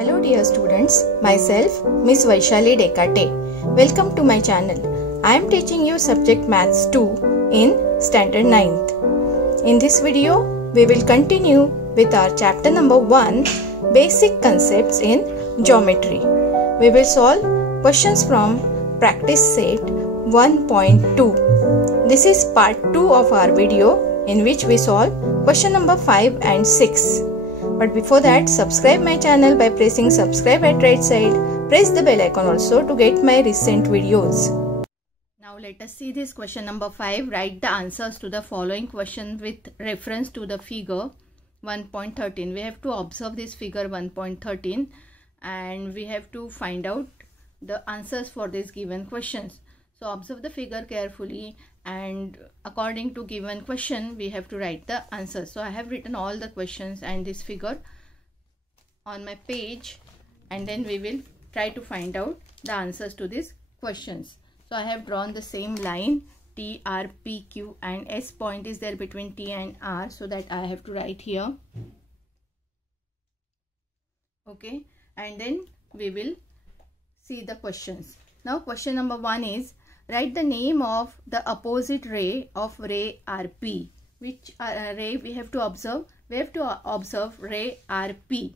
Hello dear students, myself Miss Vaishali Dekate. Welcome to my channel. I am teaching you subject Maths 2 in Standard 9th. In this video, we will continue with our chapter number 1, Basic Concepts in Geometry. We will solve questions from practice set 1.2. This is part 2 of our video in which we solve question number 5 and 6. But before that, subscribe my channel by pressing subscribe at right side. Press the bell icon also to get my recent videos. Now let us see this question number 5. Write the answers to the following question with reference to the figure 1.13. We have to observe this figure 1.13 and we have to find out the answers for these given questions. So observe the figure carefully and according to given question we have to write the answers. So I have written all the questions and this figure on my page and then we will try to find out the answers to these questions. So I have drawn the same line T, R, P, Q and S point is there between T and R, so that I have to write here. Okay, and then we will see the questions. Now question number 1 is, write the name of the opposite ray of ray RP. Which ray we have to observe? We have to observe ray RP.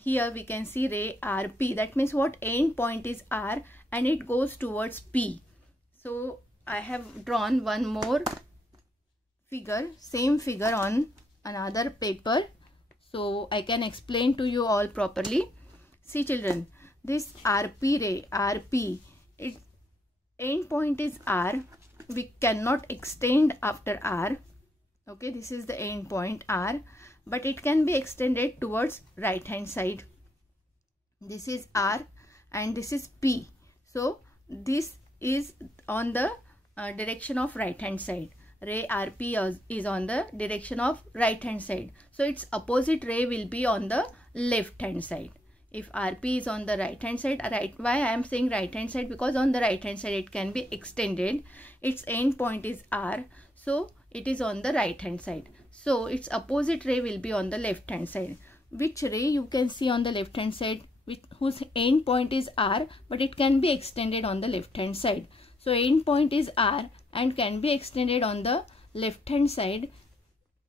Here we can see ray RP. That means what? End point is R and it goes towards P. So I have drawn one more figure, same figure on another paper. So I can explain to you all properly. See children, this RP ray, RP, its end point is R. We cannot extend after R. Okay, this is the end point R, but it can be extended towards right hand side. This is R and this is P. So this is on the direction of right hand side. Ray RP is on the direction of right hand side. So its opposite ray will be on the left hand side. If RP is on the right hand side, why I am saying right hand side? Because on the right hand side it can be extended. Its end point is R. So it is on the right hand side. So its opposite ray will be on the left hand side. Which ray you can see on the left hand side whose end point is R, but it can be extended on the left hand side. So end point is R and can be extended on the left hand side.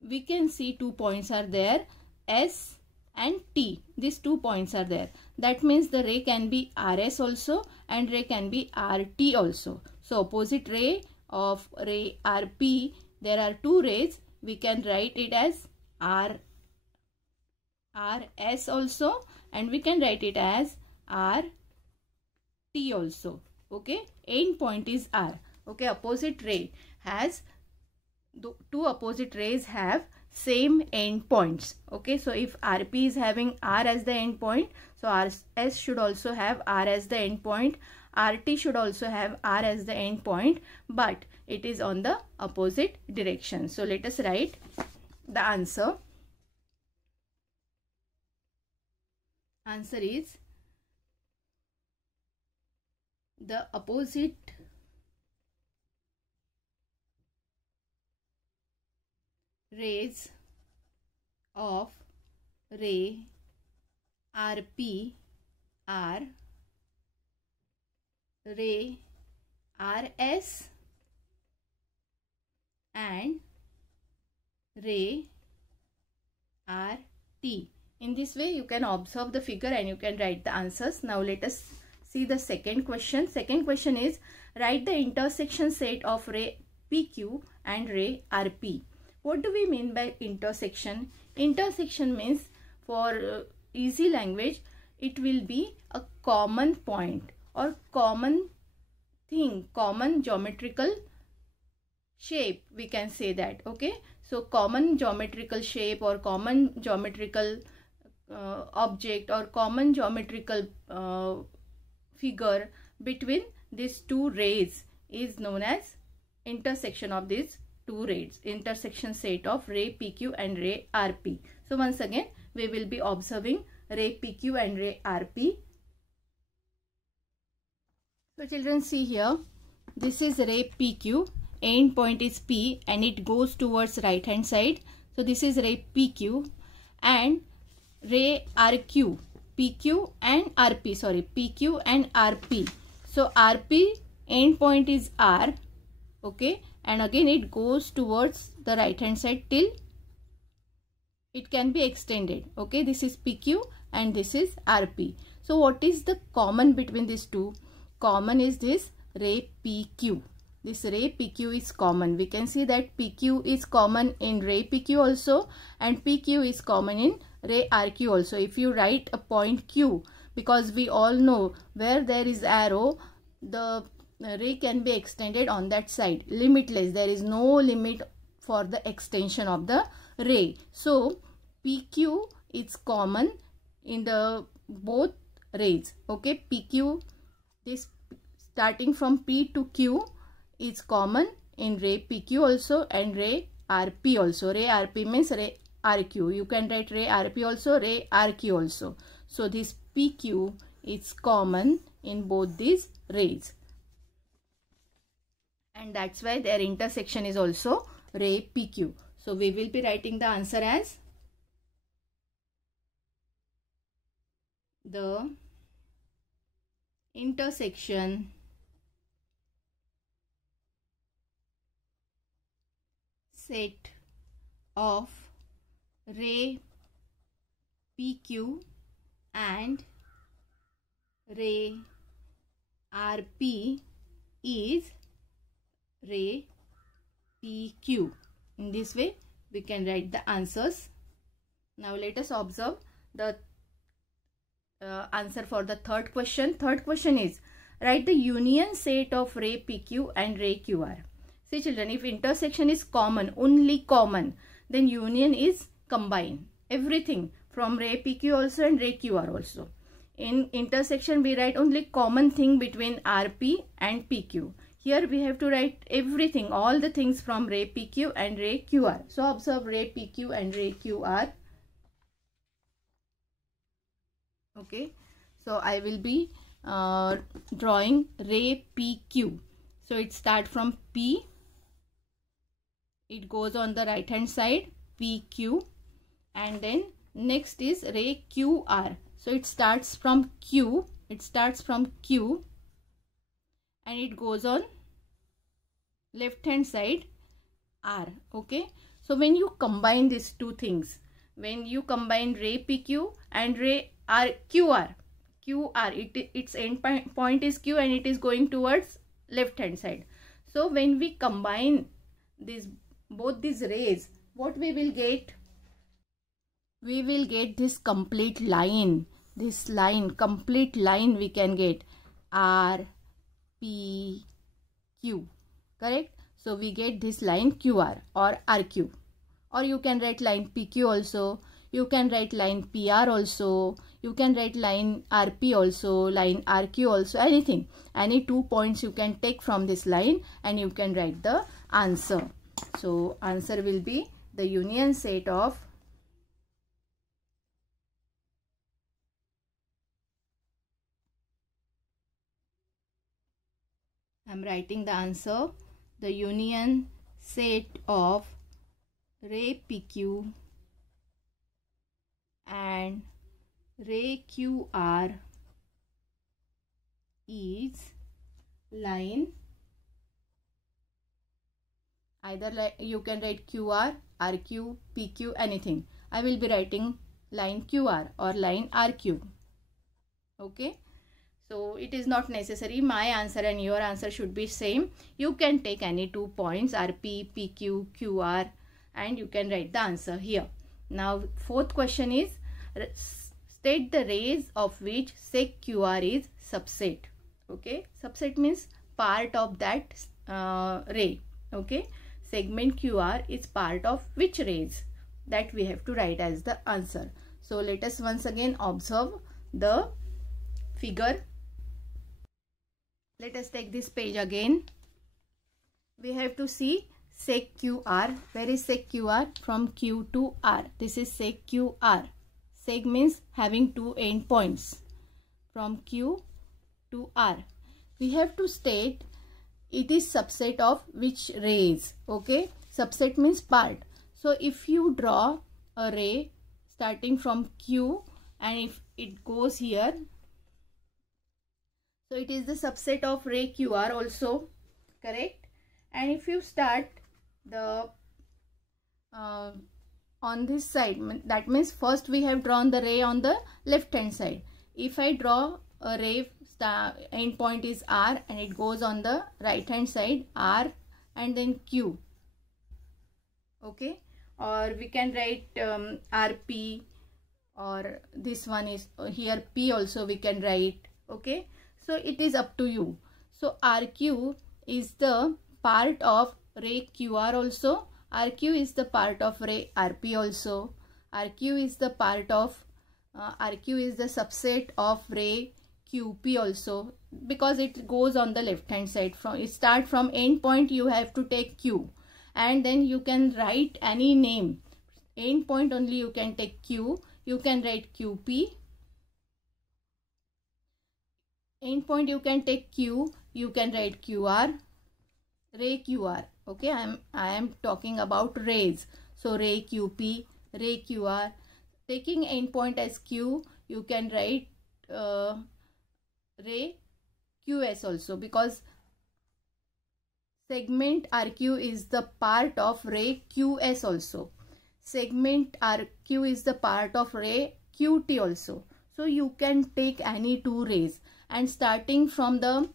We can see 2 points are there, S and T. These 2 points are there. That means the ray can be RS also and ray can be RT also. So opposite ray of ray RP, there are 2 rays. We can write it as RS also and we can write it as RT also. Okay, end point is R. Okay, opposite ray has, 2 opposite rays have same end points. Okay, so if RP is having R as the end point, so RS should also have R as the end point. RT should also have R as the end point, but it is on the opposite direction. So let us write the answer. Answer is, the opposite rays of ray RP are ray RS and ray RT. In this way you can observe the figure and you can write the answers. Now let us see the second question. Second question is, write the intersection set of ray PQ and ray RP. What do we mean by intersection? Intersection means, for easy language, it will be a common point or common thing, common geometrical shape, we can say that. Okay, so common geometrical shape or common geometrical object or common geometrical figure between these 2 rays is known as intersection of these 2 rays, intersection set of ray PQ and ray RP. So once again we will be observing ray PQ and ray RP. So children, see here, this is ray PQ, end point is P and it goes towards right hand side. So this is ray PQ and ray RQ. PQ and RP. Sorry, PQ and RP. So RP end point is R. Okay, and again it goes towards the right hand side till it can be extended. Okay, this is PQ and this is RP. So what is the common between these two? Common is this ray PQ. This ray PQ is common. We can see that PQ is common in ray PQ also, and PQ is common in ray RQ also. If you write a point Q, because we all know where there is arrow, the ray can be extended on that side, limitless. There is no limit for the extension of the ray. So PQ is common in the both rays. Okay, PQ, this starting from P to Q, is common in ray PQ also and ray RP also. Ray RP means ray RQ. You can write ray RP also, ray RQ also. So this PQ is common in both these rays, and that's why their intersection is also ray PQ. So we will be writing the answer as the intersection set of ray PQ and ray RP is ray PQ. In this way we can write the answers. Now let us observe the answer for the third question. Third question is, write the union set of ray PQ and ray QR. See children, if intersection is common, only common, then union is combine. Everything from ray PQ also and ray QR also. In intersection we write only common thing between RP and PQ. Here we have to write everything, all the things from ray PQ and ray QR. So observe ray PQ and ray QR. Okay, so I will be drawing ray PQ. So it starts from P, it goes on the right hand side, PQ, and then next is ray QR. So it starts from Q, and it goes on left hand side, R. Okay, so when you combine these two things, when you combine ray PQ and ray QR, its end point is Q and it is going towards left hand side. So when we combine both these rays, what we will get? We will get this complete line. This line, complete line we can get R, P, Q. Correct? So we get this line QR or RQ. Or you can write line PQ also. You can write line PR also. You can write line RP also, line RQ also, anything. Any 2 points you can take from this line and you can write the answer. So answer will be the union set of I'm writing the answer, the union set of ray PQ and ray QR is line, either like you can write QR, RQ, PQ, anything. I will be writing line QR or line RQ. Okay, so it is not necessary my answer and your answer should be same. You can take any 2 points, RP, PQ, QR, and you can write the answer here. Now fourth question is, state the rays of which sec QR is subset. Okay, subset means part of that ray. Okay, segment QR is part of which rays, that we have to write as the answer. So let us once again observe the figure. Let us take this page again. We have to see sec QR. Where is sec QR? From Q to R. This is sec QR. Sec means having 2 end points from Q to R. We have to state it is subset of which rays. Okay, subset means part. So if you draw a ray starting from Q and if it goes here. So it is the subset of ray QR also, correct? And if you start the on this side, that means first we have drawn the ray on the left hand side. If I draw a ray, end point is R and it goes on the right hand side, R and then Q, okay? Or we can write RP, or this one is here P also we can write, okay? So it is up to you. So RQ is the part of ray QR also, RQ is the part of ray RP also, RQ is the part of RQ is the subset of ray QP also, because it goes on the left hand side. From it start from end point, you have to take Q, and then you can write any name. End point only you can take Q, you can write QP. End point you can take Q, you can write QR, ray QR, okay? I am talking about rays. So ray QP, ray QR. Taking end point as Q, you can write ray QS also, because segment RQ is the part of ray QS also. Segment RQ is the part of ray QT also. So you can take any two rays, and starting from the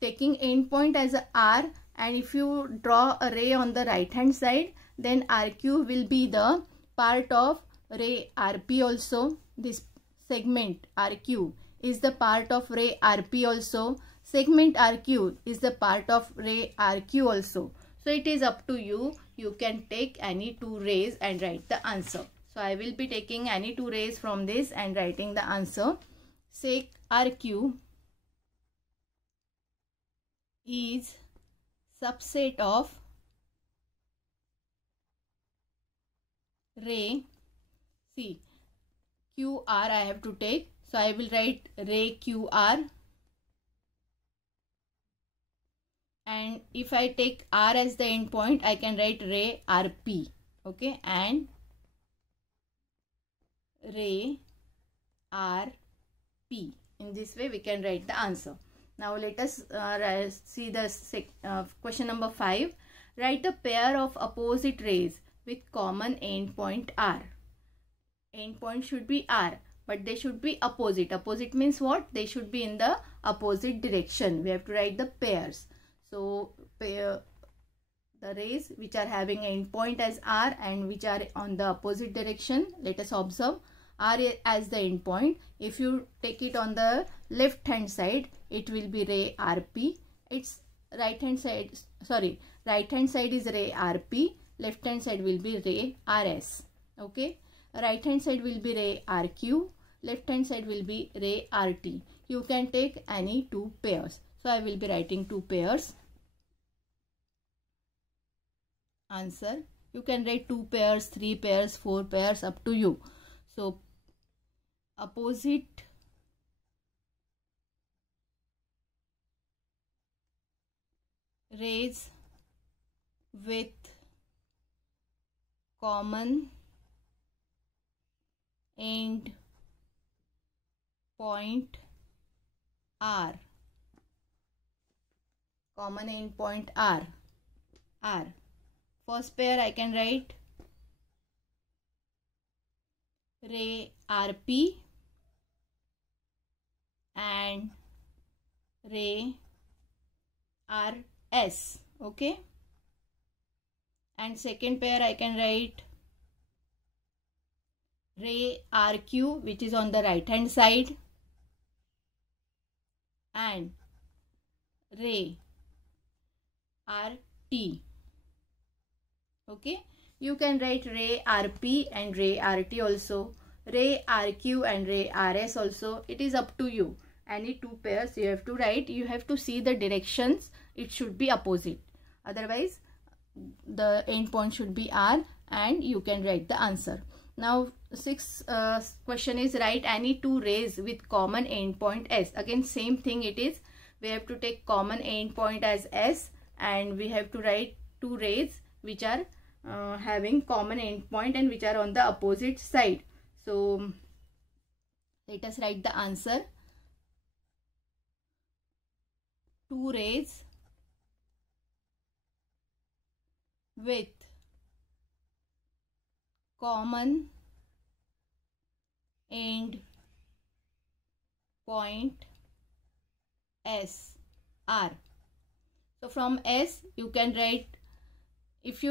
taking end point as a R, and if you draw a ray on the right hand side, then RQ will be the part of ray RP also. This segment RQ is the part of ray RP also. Segment RQ is the part of ray RQ also. So it is up to you. You can take any two rays and write the answer. So I will be taking any two rays from this and writing the answer. Sec RQ is subset of ray, see QR I have to take, so I will write ray QR, and if I take R as the end point, I can write ray RP, okay, and ray RP. In this way we can write the answer. Now let us see the question number 5. Write a pair of opposite rays with common endpoint R. Endpoint should be R, but they should be opposite. Opposite means what? They should be in the opposite direction. We have to write the pairs. So pair the rays which are having endpoint as R and which are on the opposite direction. Let us observe R as the endpoint. If you take it on the left hand side, it will be ray RP. Its right hand side is ray RP. Left hand side will be ray RS. Okay. Right hand side will be ray RQ. Left hand side will be ray RT. You can take any two pairs. So I will be writing two pairs. Answer. You can write 2 pairs, 3 pairs, 4 pairs, up to you. So opposite rays with common end point R. Common end point R. First pair I can write ray RP and ray RS. Okay. And second pair I can write ray RQ, which is on the right hand side, and ray RT. Okay. You can write ray RP and ray RT also, ray RQ and ray RS also. It is up to you. Any two pairs you have to write. You have to see the directions. It should be opposite. Otherwise, the end point should be R and you can write the answer. Now, sixth question is write any two rays with common end point S. Again, same thing it is. We have to take common end point as S and we have to write two rays which are having common end point and which are on the opposite side. So let us write the answer. 2 rays with common end point S are. So from S you can write, if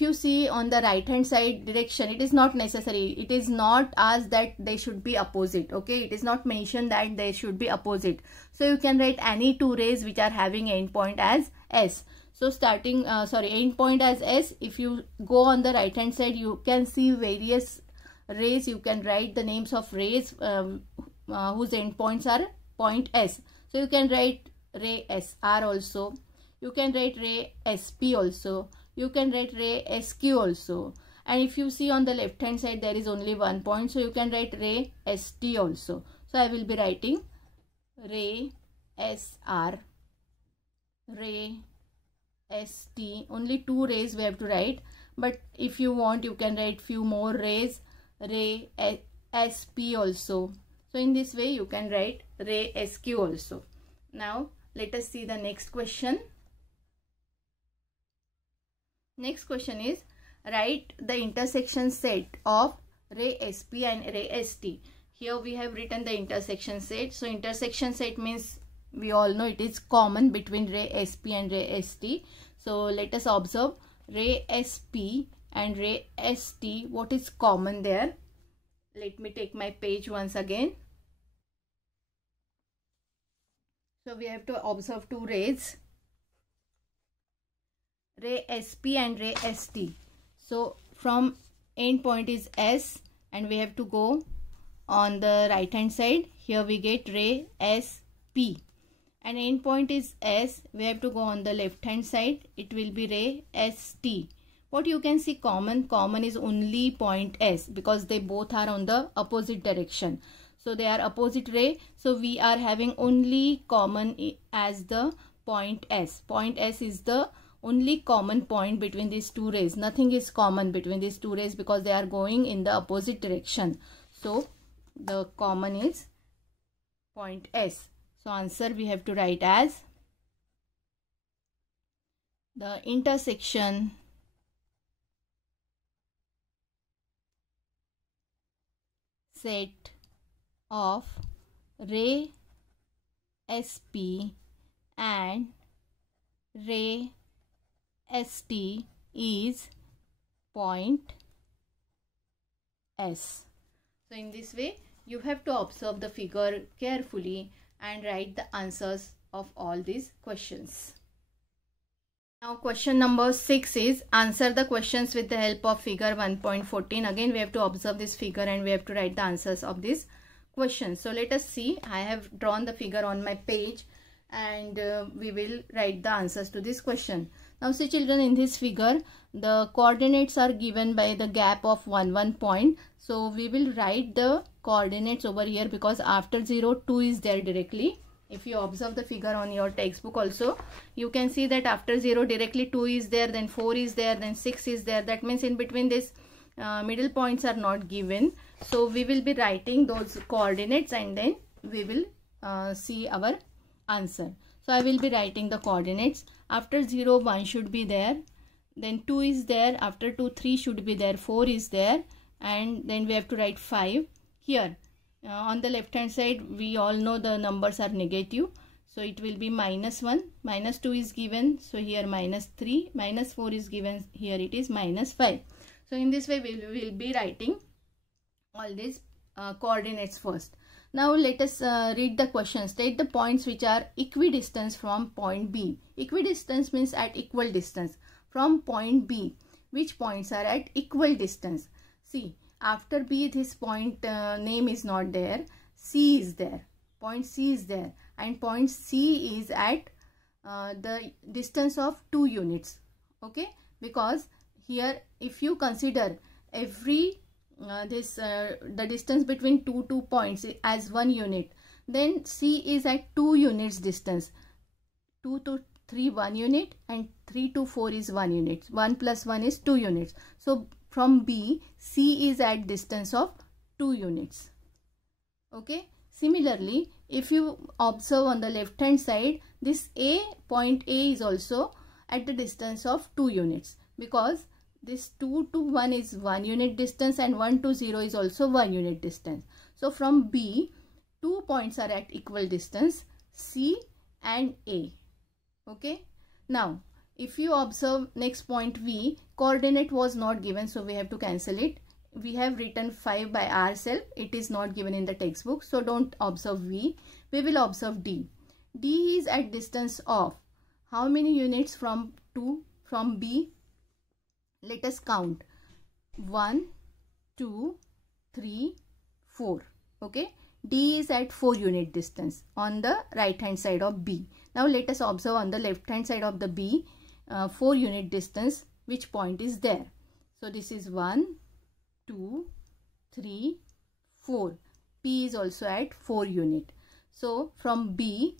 you see on the right hand side direction, it is not necessary, it is not asked that they should be opposite. Okay, it is not mentioned that they should be opposite. So you can write any 2 rays which are having endpoint as S. So endpoint as S. If you go on the right hand side, you can see various rays. You can write the names of rays whose endpoints are point S. So you can write ray SR also. You can write ray SP also. You can write ray SQ also. And if you see on the left hand side, there is only one point. So you can write ray ST also. So I will be writing ray SR, ray ST. Only 2 rays we have to write. But if you want, you can write few more rays, ray SP also. So in this way you can write ray SQ also. Now let us see the next question. Next question is, write the intersection set of ray SP and ray ST. Here we have written the intersection set. So intersection set means we all know it is common between ray SP and ray ST. So let us observe ray SP and ray ST. What is common there? Let me take my page once again. So we have to observe 2 rays, ray SP and ray ST. So from end point is S and we have to go on the right hand side. Here we get ray SP and end point is S. We have to go on the left hand side. It will be ray ST. What you can see common is only point S, because they both are on the opposite direction. So they are opposite ray. So we are having only common as the point S. Point S is the only common point between these 2 rays. Nothing is common between these 2 rays because they are going in the opposite direction. So the common is point S. So answer we have to write as the intersection set of ray SP and ray ST is point S. So in this way you have to observe the figure carefully and write the answers of all these questions. Now question number 6 is, answer the questions with the help of figure 1.14. Again we have to observe this figure and we have to write the answers of these questions. So let us see. I have drawn the figure on my page and we will write the answers to this question. Now see children, in this figure the coordinates are given by the gap of 1 point. So we will write the coordinates over here because after 0 2 is there directly. If you observe the figure on your textbook also, you can see that after 0 directly 2 is there, then 4 is there, then 6 is there. That means in between this middle points are not given. So we will be writing those coordinates and then we will see our answer. So I will be writing the coordinates. After 0 1 should be there, then 2 is there, after 2 3 should be there, 4 is there, and then we have to write 5 here. On the left hand side we all know the numbers are negative, so it will be -1, -2 is given, so here -3, -4 is given, here it is -5. So in this way we will be writing all these coordinates first. Now let us read the question. State the points which are equidistant from point B. Equidistance means at equal distance from point B. Which points are at equal distance? See, after B this point name is not there. C is there. Point C is there. And point C is at the distance of 2 units. Okay. Because here if you consider every the distance between two points as 1 unit, then C is at 2 units distance. 2 to 3 1 unit and 3 to 4 is 1 unit. 1 plus 1 is 2 units. So from B, C is at distance of 2 units. Okay. Similarly, if you observe on the left hand side, this point A is also at the distance of 2 units, because this 2 to 1 is 1 unit distance and 1 to 0 is also 1 unit distance. So from B, 2 points are at equal distance, C and A. Okay. Now, if you observe next point V, coordinate was not given, so we have to cancel it. We have written 5 by ourselves. It is not given in the textbook, so don't observe V. We will observe D. D is at distance of how many units from B? Let us count. 1, 2, 3, 4. Okay. D is at 4 unit distance on the right hand side of B. Now let us observe on the left hand side of the B, 4 unit distance, which point is there. So this is 1, 2, 3, 4. P is also at 4 unit. So from B,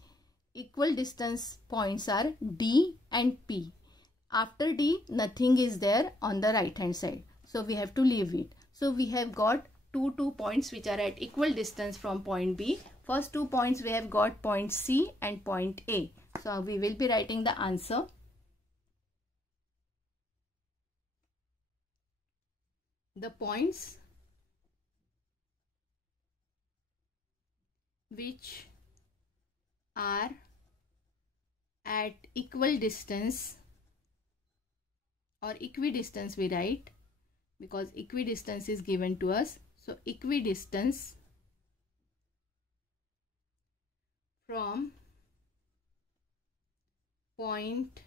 equal distance points are D and P. After D, nothing is there on the right hand side, so we have to leave it. So we have got two points which are at equal distance from point B. First 2 points we have got point C and point A. So we will be writing the answer. The points which are at equal distance or equidistance we write, because equidistance is given to us. So equidistance from point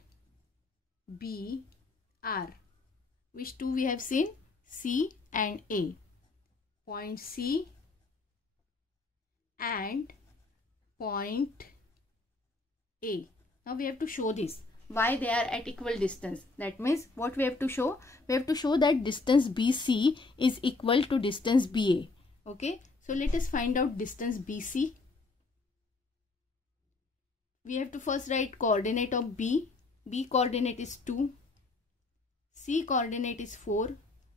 B are, which two we have seen? C and A. Point C and point A. Now we have to show this, why they are at equal distance. That means what we have to show? We have to show that distance BC is equal to distance BA. Okay. So let us find out distance BC. We have to first write coordinate of B. B coordinate is 2. C coordinate is 4.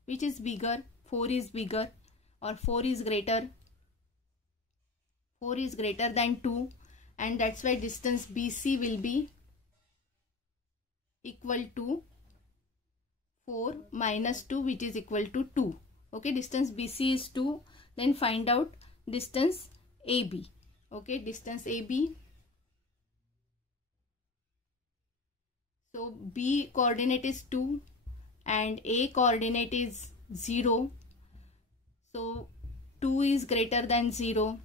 Which is bigger? 4 is bigger, or 4 is greater? 4 is greater than 2, and that's why distance BC will be equal to 4 minus 2, which is equal to 2. Okay, distance BC is 2. Then find out distance AB. Okay, distance AB. So B coordinate is 2 and A coordinate is 0. So 2 is greater than 0,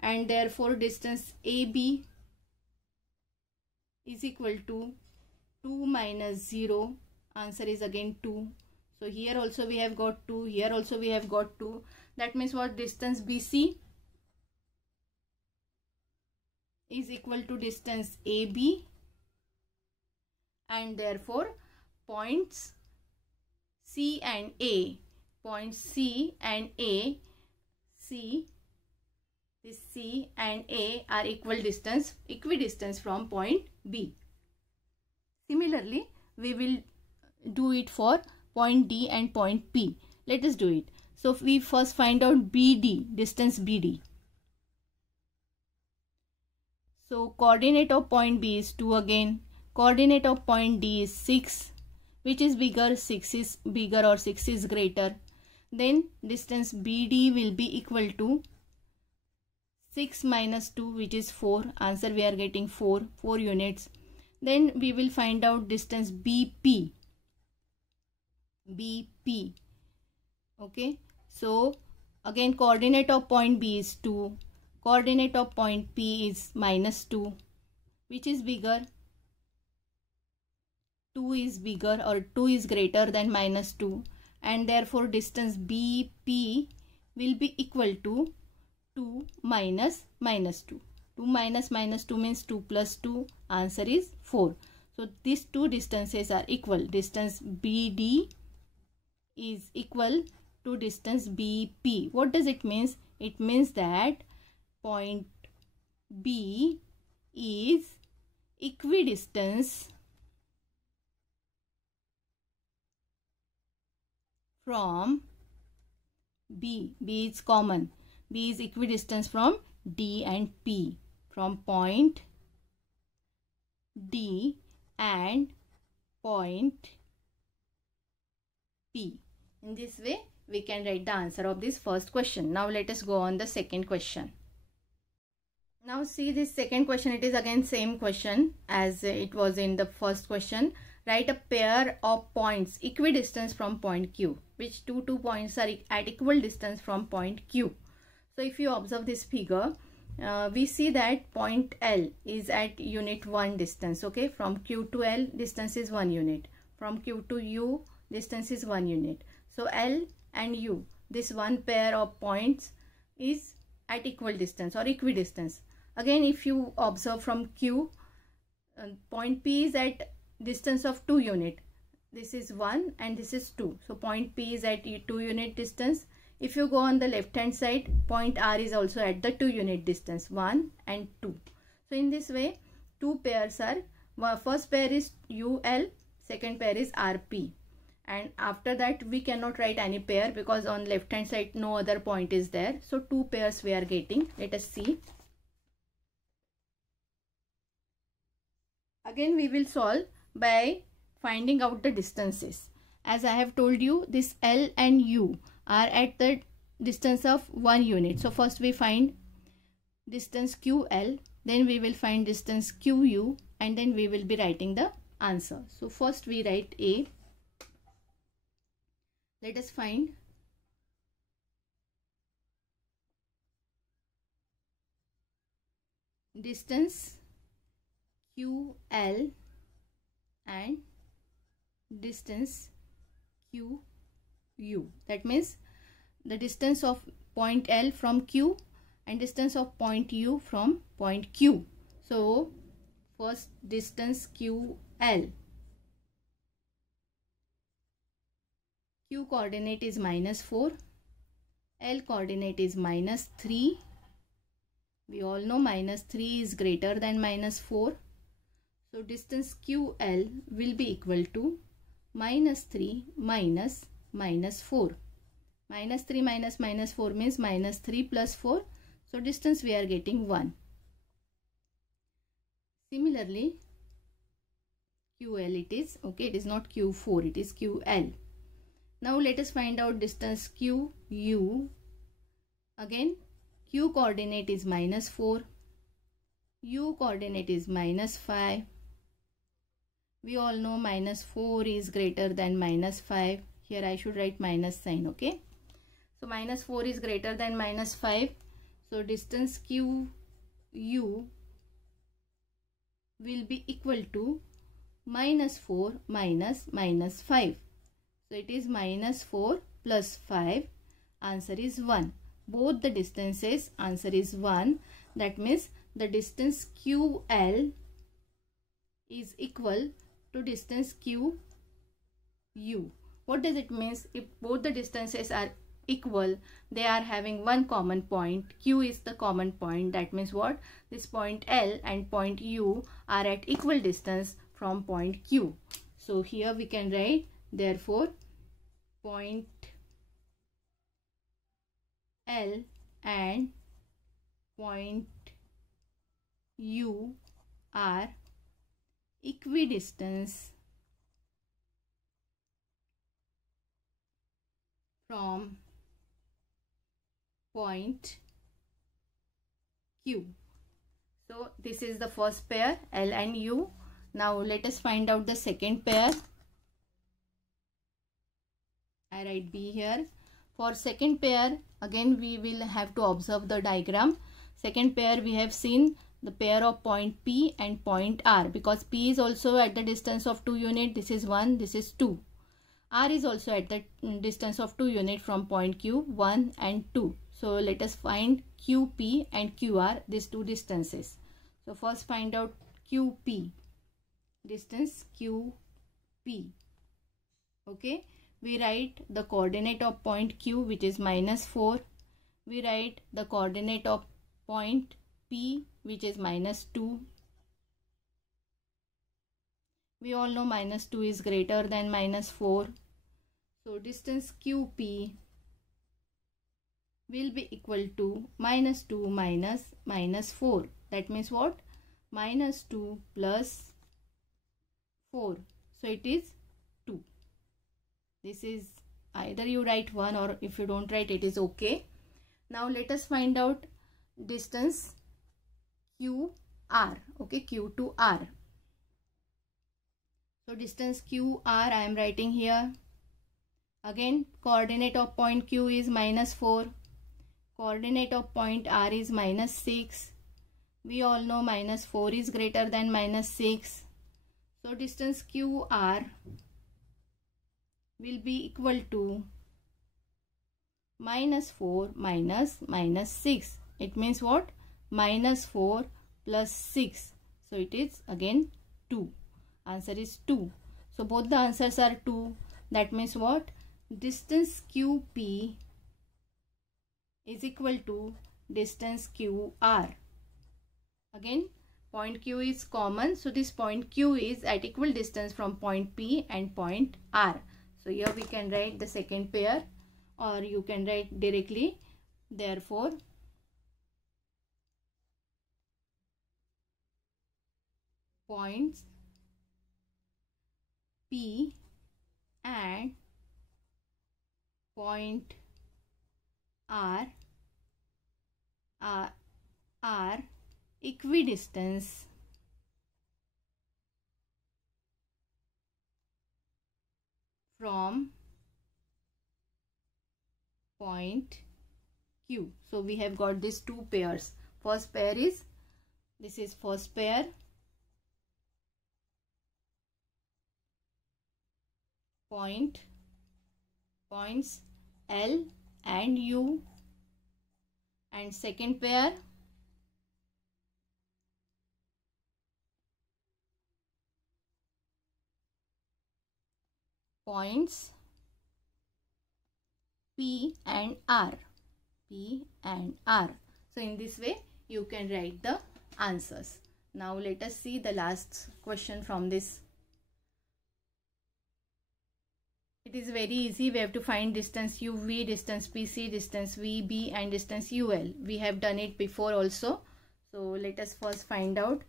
and therefore distance AB is equal to 2 minus 0. Answer is again 2. So here also we have got 2. Here also we have got 2. That means what? Distance BC is equal to distance AB, and therefore points C and A, points C and A, this C and A are equidistance from point B. Similarly, we will do it for point D and point P. Let us do it. So we first find out BD, distance BD. So coordinate of point B is 2 again. Coordinate of point D is 6. Which is bigger? 6 is bigger or 6 is greater. Then distance BD will be equal to 6 minus 2, which is 4. Answer we are getting 4 units. Then we will find out distance BP. Okay. So again coordinate of point B is 2. Coordinate of point P is minus 2. Which is bigger? 2 is bigger or 2 is greater than minus 2, and therefore distance BP will be equal to 2 minus minus 2. 2 minus minus 2 means 2 plus 2. Answer is 4. So these two distances are equal. Distance BD is equal to distance BP. What does it mean? It means that point B is equidistance from B. B is common. B is equidistant from D and P. From point D and point P. In this way, we can write the answer of this first question. Now let us go on the second question. Now see this second question. It is again same question as it was in the first question. Write a pair of points equidistant from point Q, which two points are at equal distance from point Q. So if you observe this figure, we see that point L is at unit 1 distance. Okay, from Q to L distance is 1 unit. From Q to U distance is 1 unit. So L and U, this one pair of points is at equal distance or equidistance. Again, if you observe from Q, point P is at distance of 2 unit. This is 1 and this is 2. So point P is at 2 unit distance. If you go on the left hand side, point R is also at the 2 unit distance, 1 and 2. So in this way, two pairs are, first pair is UL, second pair is RP. And after that, we cannot write any pair because on left hand side, no other point is there. So two pairs we are getting. Let us see. Again, we will solve by finding out the distances. As I have told you, this L and U are at the distance of 1 unit. So first we find distance QL, then we will find distance QU, and then we will be writing the answer. So first we write A. Let us find distance QL and distance QU. That means the distance of point L from Q and distance of point U from point Q. So first distance QL. Q coordinate is -4. L coordinate is -3. We all know -3 is greater than -4. So distance QL will be equal to -3 minus -4. -3 minus -4 means -3 plus 4. So distance we are getting 1. Similarly, QL it is. Okay, it is not Q4, it is QL. Now let us find out distance QU. Again, Q coordinate is -4. U coordinate is -5. We all know -4 is greater than -5. Here I should write minus sign. Okay. So -4 is greater than -5. So distance QU will be equal to -4 minus -5. So it is -4 plus 5. Answer is 1. Both the distances, answer is 1. That means the distance QL is equal to distance QU. What does it mean? If both the distances are equal, they are having one common point. Q is the common point. That means what? This point L and point U are at equal distance from point Q. So here we can write, therefore, point L and point U are equidistance from point Q. So this is the first pair, L and U. Now let us find out the second pair. I write B here. For second pair, again we will have to observe the diagram. Second pair, we have seen the pair of point P and point R, because P is also at the distance of 2 units. This is 1, this is 2. R is also at the distance of 2 units from point Q, 1 and 2. So let us find QP and QR, these two distances. So first find out QP, distance QP. Okay, we write the coordinate of point Q, which is -4. We write the coordinate of point P, which is -2. We all know -2 is greater than -4. So distance QP will be equal to minus 2 minus 4. That means what? Minus 2 plus 4. So it is 2. This is either you write 1 or if you don't write it is okay. Now let us find out distance QR. Okay, Q to R. So distance QR I am writing here. Again, coordinate of point Q is minus 4. Coordinate of point R is minus 6. We all know minus 4 is greater than minus 6. So distance QR will be equal to minus 4 minus 6. It means what? Minus 4 plus 6. So it is again 2. Answer is 2. So both the answers are 2. That means what? Distance QP is equal to distance QR. Again, point Q is common. So this point Q is at equal distance from point P and point R. So here we can write the second pair, or you can write directly. Therefore, points P and point R are equidistance from point Q. So we have got these two pairs. First pair is, this is first pair. Points L and U, and second pair points P and R. So in this way you can write the answers. Now let us see the last question from this. It is very easy. We have to find distance UV, distance PC, distance VB and distance UL. We have done it before also. So let us first find out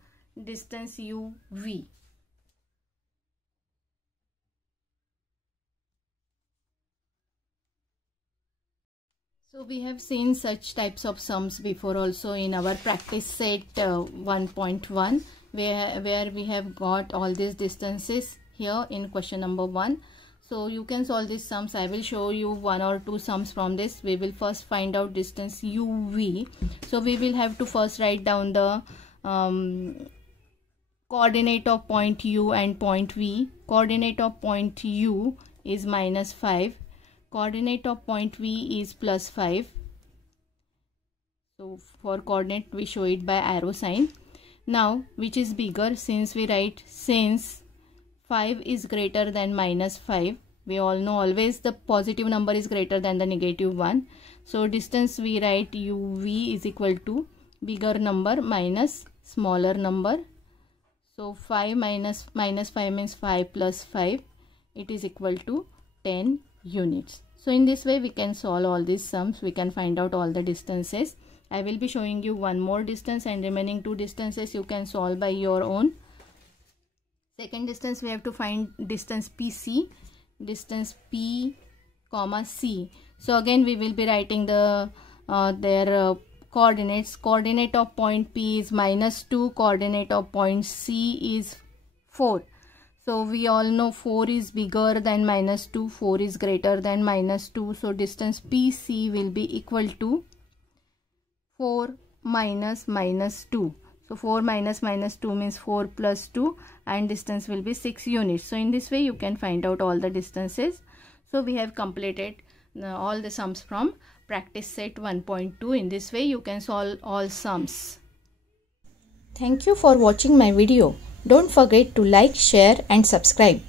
distance UV. So we have seen such types of sums before also in our practice set 1.1 where we have got all these distances here in question number 1. So you can solve these sums. I will show you one or two sums from this. We will first find out distance UV. So we will have to first write down the coordinate of point U and point V. Coordinate of point U is minus 5. Coordinate of point V is plus 5. So for coordinate we show it by arrow sign. Now which is bigger? Since we write since 5 is greater than minus 5. We all know always the positive number is greater than the negative one. So distance we write UV is equal to bigger number minus smaller number. So 5 minus 5 means 5 plus 5. It is equal to 10 units. So in this way we can solve all these sums. We can find out all the distances. I will be showing you one more distance and remaining two distances you can solve by your own. Second distance we have to find distance PC, distance P, comma C. So again we will be writing the their coordinates. Coordinate of point P is minus 2, coordinate of point C is 4. So we all know 4 is bigger than minus 2, 4 is greater than minus 2. So distance PC will be equal to 4 minus minus 2. So 4 minus minus 2 means 4 plus 2 and distance will be 6 units. So in this way you can find out all the distances. So we have completed all the sums from practice set 1.2. In this way you can solve all sums. Thank you for watching my video. Don't forget to like, share and subscribe.